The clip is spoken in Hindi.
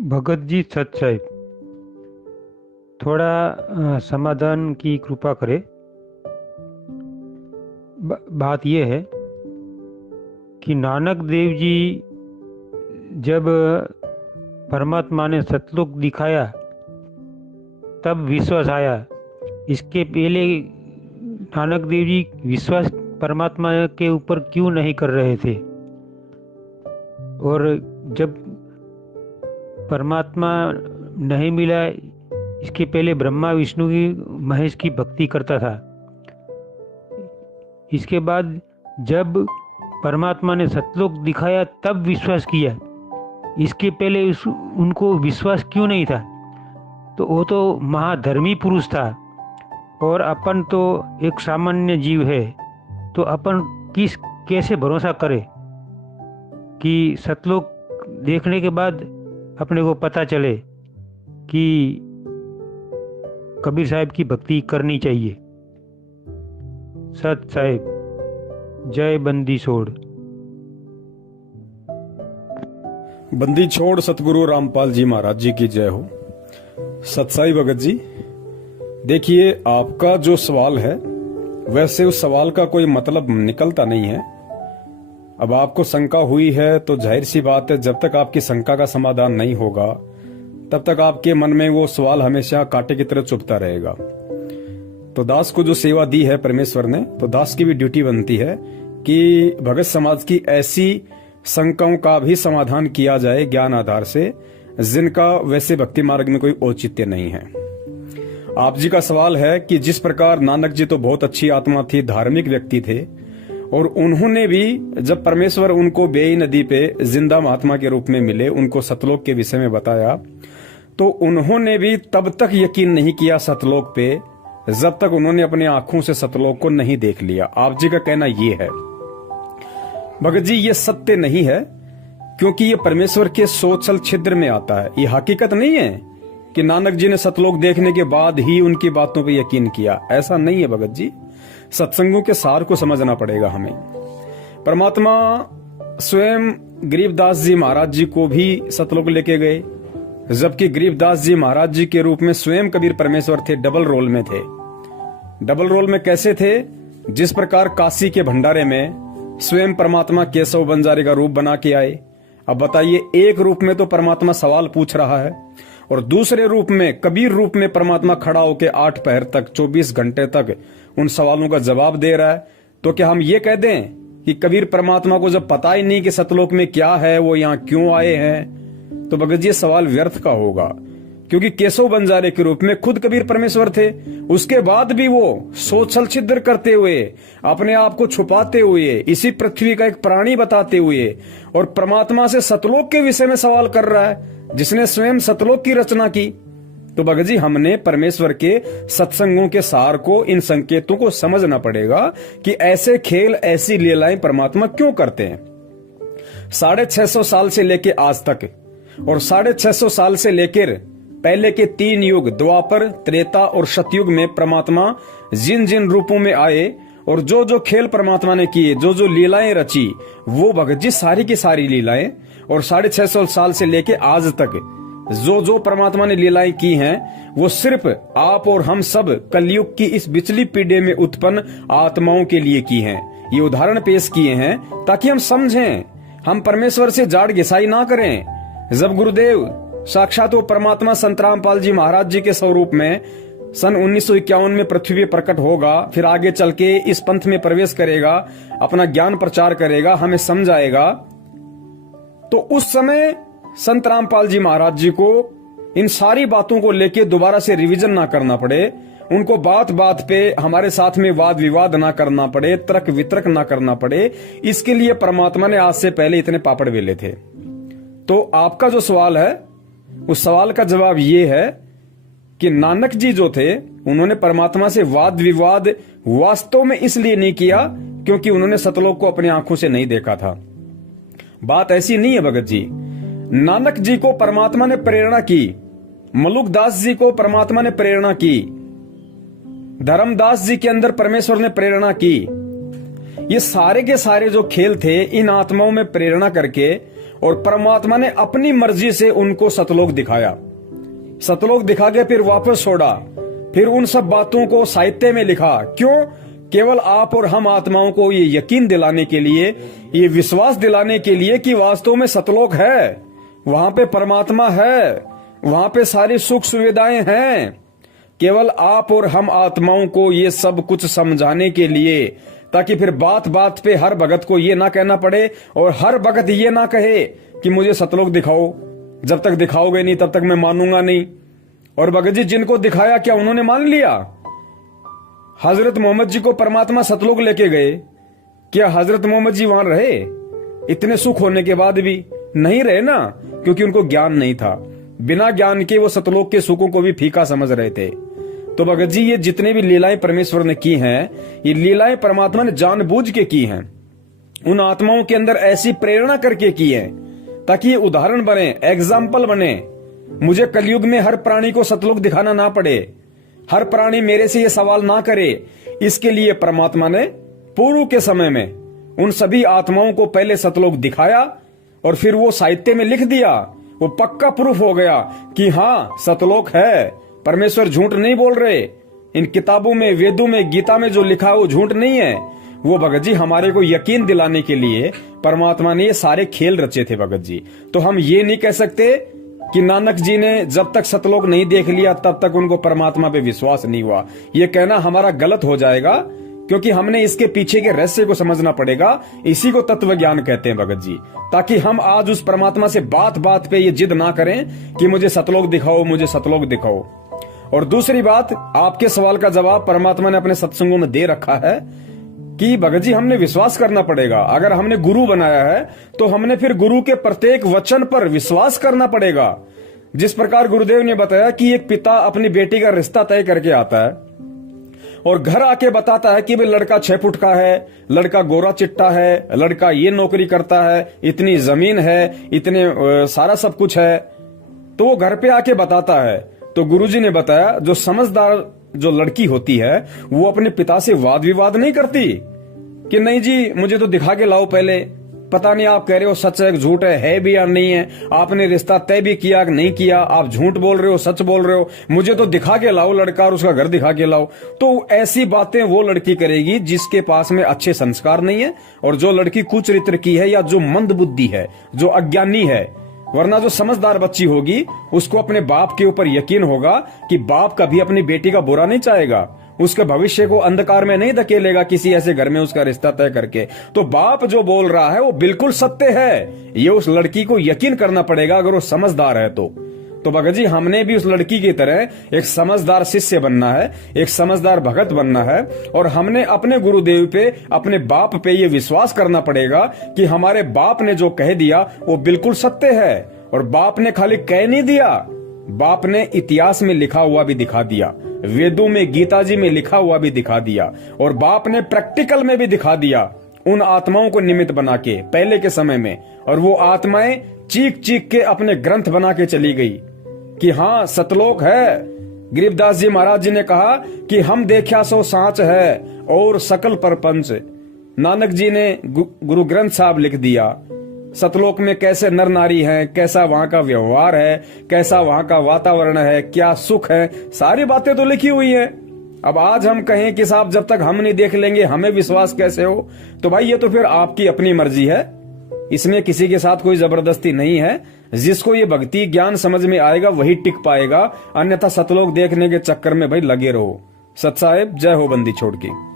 भगत जी सत साहिब, थोड़ा समाधान की कृपा करें। बात यह है कि नानक देव जी जब परमात्मा ने सतलोक दिखाया तब विश्वास आया। इसके पहले नानक देव जी विश्वास परमात्मा के ऊपर क्यों नहीं कर रहे थे? और जब परमात्मा नहीं मिला, इसके पहले ब्रह्मा विष्णु की महेश की भक्ति करता था। इसके बाद जब परमात्मा ने सतलोक दिखाया तब विश्वास किया। इसके पहले उनको विश्वास क्यों नहीं था? तो वो तो महाधर्मी पुरुष था और अपन तो एक सामान्य जीव है। तो अपन कैसे भरोसा करें कि सतलोक देखने के बाद अपने को पता चले कि कबीर साहब की भक्ति करनी चाहिए। सत साहिब, जय बंदी छोड़। बंदी छोड़ सतगुरु रामपाल जी महाराज जी की जय हो। सतसाई भगत जी, देखिए आपका जो सवाल है वैसे उस सवाल का कोई मतलब निकलता नहीं है। अब आपको शंका हुई है तो जाहिर सी बात है, जब तक आपकी शंका का समाधान नहीं होगा तब तक आपके मन में वो सवाल हमेशा कांटे की तरह चुभता रहेगा। तो दास को जो सेवा दी है परमेश्वर ने, तो दास की भी ड्यूटी बनती है कि भगत समाज की ऐसी शंकाओं का भी समाधान किया जाए ज्ञान आधार से, जिनका वैसे भक्ति मार्ग में कोई औचित्य नहीं है। आप जी का सवाल है कि जिस प्रकार नानक जी तो बहुत अच्छी आत्मा थी, धार्मिक व्यक्ति थे, और उन्होंने भी जब परमेश्वर उनको बेई नदी पे जिंदा महात्मा के रूप में मिले, उनको सतलोक के विषय में बताया, तो उन्होंने भी तब तक यकीन नहीं किया सतलोक पे जब तक उन्होंने अपनी आंखों से सतलोक को नहीं देख लिया। आप जी का कहना ये है। भगत जी, ये सत्य नहीं है, क्योंकि ये परमेश्वर के सोचल छिद्र में आता है। ये हकीकत नहीं है कि नानक जी ने सतलोक देखने के बाद ही उनकी बातों पे यकीन किया। ऐसा नहीं है भगत जी। सत्संगों के सार को समझना पड़ेगा हमें। परमात्मा स्वयं गरीबदास जी महाराज जी को भी सतलोक लेके गए, जबकि गरीबदास जी महाराज जी के रूप में स्वयं कबीर परमेश्वर थे, डबल रोल में थे। डबल रोल में कैसे थे? जिस प्रकार काशी के भंडारे में स्वयं परमात्मा केशव बंजारे का रूप बना के आए। अब बताइए, एक रूप में तो परमात्मा सवाल पूछ रहा है और दूसरे रूप में कबीर रूप में परमात्मा खड़ा होकर 8 पहर तक 24 घंटे तक उन सवालों का जवाब दे रहा है। तो क्या हम ये कह दें कि कबीर परमात्मा को जब पता ही नहीं कि सतलोक में क्या है, वो यहाँ क्यों आए हैं, तो भगत जी सवाल व्यर्थ का होगा। क्योंकि केशव बंजारे के रूप में खुद कबीर परमेश्वर थे, उसके बाद भी वो सोचल छिद्र करते हुए, अपने आप को छुपाते हुए, इसी पृथ्वी का एक प्राणी बताते हुए और परमात्मा से सतलोक के विषय में सवाल कर रहा है, जिसने स्वयं सतलोक की रचना की। तो भगत जी, हमने परमेश्वर के सत्संगों के सार को, इन संकेतों को समझना पड़ेगा कि ऐसे खेल, ऐसी लीलाएं परमात्मा क्यों करते हैं। 650 साल से लेके आज तक और 650 साल से लेकर पहले के 3 युग, द्वापर, त्रेता और सतयुग में परमात्मा जिन जिन रूपों में आए और जो जो खेल परमात्मा ने किए, जो जो लीलाएं रची, वो भगत जी सारी की सारी लीलाएं, और 650 साल से लेके आज तक जो जो परमात्मा ने लीलाएं की हैं, वो सिर्फ आप और हम सब कलयुग की इस बिचली पीढ़ी में उत्पन्न आत्माओं के लिए की हैं। ये उदाहरण पेश किए हैं ताकि हम समझें, हम परमेश्वर से जाड़ घिसाई ना करें। जब गुरुदेव साक्षात वो परमात्मा संत रामपाल जी महाराज जी के स्वरूप में सन 1951 में पृथ्वी पे प्रकट होगा, फिर आगे चल के इस पंथ में प्रवेश करेगा, अपना ज्ञान प्रचार करेगा, हमें समझाएगा, तो उस समय संत रामपाल जी महाराज जी को इन सारी बातों को लेके दोबारा से रिवीजन ना करना पड़े, उनको बात बात पे हमारे साथ में वाद विवाद ना करना पड़े, तर्क वितर्क ना करना पड़े, इसके लिए परमात्मा ने आज से पहले इतने पापड़ बेले थे। तो आपका जो सवाल है, उस सवाल का जवाब ये है कि नानक जी जो थे, उन्होंने परमात्मा से वाद विवाद वास्तव में इसलिए नहीं किया क्योंकि उन्होंने सतलोक को अपनी आंखों से नहीं देखा था। बात ऐसी नहीं है भगत जी। नानक जी को परमात्मा ने प्रेरणा की, मलुकदास जी को परमात्मा ने प्रेरणा की, धर्मदास जी के अंदर परमेश्वर ने प्रेरणा की। ये सारे के सारे जो खेल थे, इन आत्माओं में प्रेरणा करके और परमात्मा ने अपनी मर्जी से उनको सतलोक दिखाया। सतलोक दिखा के फिर वापस छोड़ा, फिर उन सब बातों को साहित्य में लिखा। क्यों? केवल आप और हम आत्माओं को ये यकीन दिलाने के लिए, ये विश्वास दिलाने के लिए कि वास्तव में सतलोक है, वहां पे परमात्मा है, वहां पे सारी सुख सुविधाएं हैं। केवल आप और हम आत्माओं को ये सब कुछ समझाने के लिए, ताकि फिर बात बात पे हर भगत को ये ना कहना पड़े और हर भगत ये ना कहे कि मुझे सतलोक दिखाओ, जब तक दिखाओगे नहीं तब तक मैं मानूंगा नहीं। और भगत जी जिनको दिखाया, क्या उन्होंने मान लिया? हजरत मोहम्मद जी को परमात्मा सतलोक लेके गए, क्या हजरत मोहम्मद जी वहां रहे? इतने सुख होने के बाद भी नहीं रहे ना, क्योंकि उनको ज्ञान नहीं था। बिना ज्ञान के वो सतलोक के सुखों को भी फीका समझ रहे थे। तो भगत जी ये जितने भी लीलाएं परमेश्वर ने की हैं, ये लीलाएं परमात्मा ने जानबूझ के की हैं, उन आत्माओं के अंदर ऐसी प्रेरणा करके की है ताकि ये उदाहरण बने, एग्जाम्पल बने। मुझे कलयुग में हर प्राणी को सतलोक दिखाना ना पड़े, हर प्राणी मेरे से ये सवाल ना करे। इसके लिए परमात्मा ने पूर्व के समय में उन सभी आत्माओं को पहले सतलोक दिखाया और फिर वो साहित्य में लिख दिया। वो पक्का प्रूफ हो गया कि हाँ सतलोक है, परमेश्वर झूठ नहीं बोल रहे। इन किताबों में, वेदों में, गीता में जो लिखा वो झूठ नहीं है। वो भगत जी हमारे को यकीन दिलाने के लिए परमात्मा ने ये सारे खेल रचे थे भगत जी। तो हम ये नहीं कह सकते कि नानक जी ने जब तक सतलोक नहीं देख लिया तब तक उनको परमात्मा पे विश्वास नहीं हुआ। ये कहना हमारा गलत हो जाएगा, क्योंकि हमने इसके पीछे के रहस्य को समझना पड़ेगा। इसी को तत्व ज्ञान कहते हैं भगत जी, ताकि हम आज उस परमात्मा से बात बात पे ये जिद ना करें कि मुझे सतलोक दिखाओ, मुझे सतलोक दिखाओ। और दूसरी बात, आपके सवाल का जवाब परमात्मा ने अपने सत्संगों में दे रखा है कि भगत जी हमने विश्वास करना पड़ेगा। अगर हमने गुरु बनाया है तो हमने फिर गुरु के प्रत्येक वचन पर विश्वास करना पड़ेगा। जिस प्रकार गुरुदेव ने बताया कि एक पिता अपनी बेटी का रिश्ता तय करके आता है और घर आके बताता है कि भाई लड़का 6 फुट का है, लड़का गोरा चिट्टा है, लड़का ये नौकरी करता है, इतनी जमीन है, इतने सारा सब कुछ है, तो वो घर पे आके बताता है। तो गुरुजी ने बताया जो समझदार जो लड़की होती है वो अपने पिता से वाद विवाद नहीं करती कि नहीं जी मुझे तो दिखा के लाओ, पहले पता नहीं आप कह रहे हो सच है झूठ है भी या नहीं है, आपने रिश्ता तय भी किया कि नहीं किया, आप झूठ बोल रहे हो सच बोल रहे हो, मुझे तो दिखा के लाओ लड़का और उसका घर दिखा के लाओ। तो ऐसी बातें वो लड़की करेगी जिसके पास में अच्छे संस्कार नहीं है और जो लड़की कुचरित्र की है या जो मंद बुद्धि है, जो अज्ञानी है। वरना जो समझदार बच्ची होगी उसको अपने बाप के ऊपर यकीन होगा कि बाप कभी अपनी बेटी का बुरा नहीं चाहेगा, उसके भविष्य को अंधकार में नहीं धकेलेगा किसी ऐसे घर में उसका रिश्ता तय करके। तो बाप जो बोल रहा है वो बिल्कुल सत्य है, ये उस लड़की को यकीन करना पड़ेगा अगर वो समझदार है तो भगत जी हमने भी उस लड़की की तरह एक समझदार शिष्य बनना है, एक समझदार भगत बनना है और हमने अपने गुरुदेव पे, अपने बाप पे ये विश्वास करना पड़ेगा कि हमारे बाप ने जो कह दिया वो बिल्कुल सत्य है। और बाप ने खाली कह नहीं दिया, बाप ने इतिहास में लिखा हुआ भी दिखा दिया, वेदों में, गीता जी में लिखा हुआ भी दिखा दिया और बाप ने प्रैक्टिकल में भी दिखा दिया उन आत्माओं को निमित्त बना के पहले के समय में। और वो आत्माएं चीख चीख के अपने ग्रंथ बना के चली गई कि हाँ सतलोक है। गरीबदास जी महाराज जी ने कहा कि हम देखा सो सांच है और सकल परपंच। नानक जी ने गुरु ग्रंथ साहब लिख दिया सतलोक में कैसे नर नारी हैं, कैसा वहां का व्यवहार है, कैसा वहां का वातावरण है, क्या सुख है, सारी बातें तो लिखी हुई है। अब आज हम कहें कि साहब जब तक हम नहीं देख लेंगे हमें विश्वास कैसे हो, तो भाई ये तो फिर आपकी अपनी मर्जी है, इसमें किसी के साथ कोई जबरदस्ती नहीं है। जिसको ये भक्ति ज्ञान समझ में आएगा वही टिक पाएगा, अन्यथा सतलोक देखने के चक्कर में भाई लगे रहो। सत साहेब जय हो बंदी छोड़ की।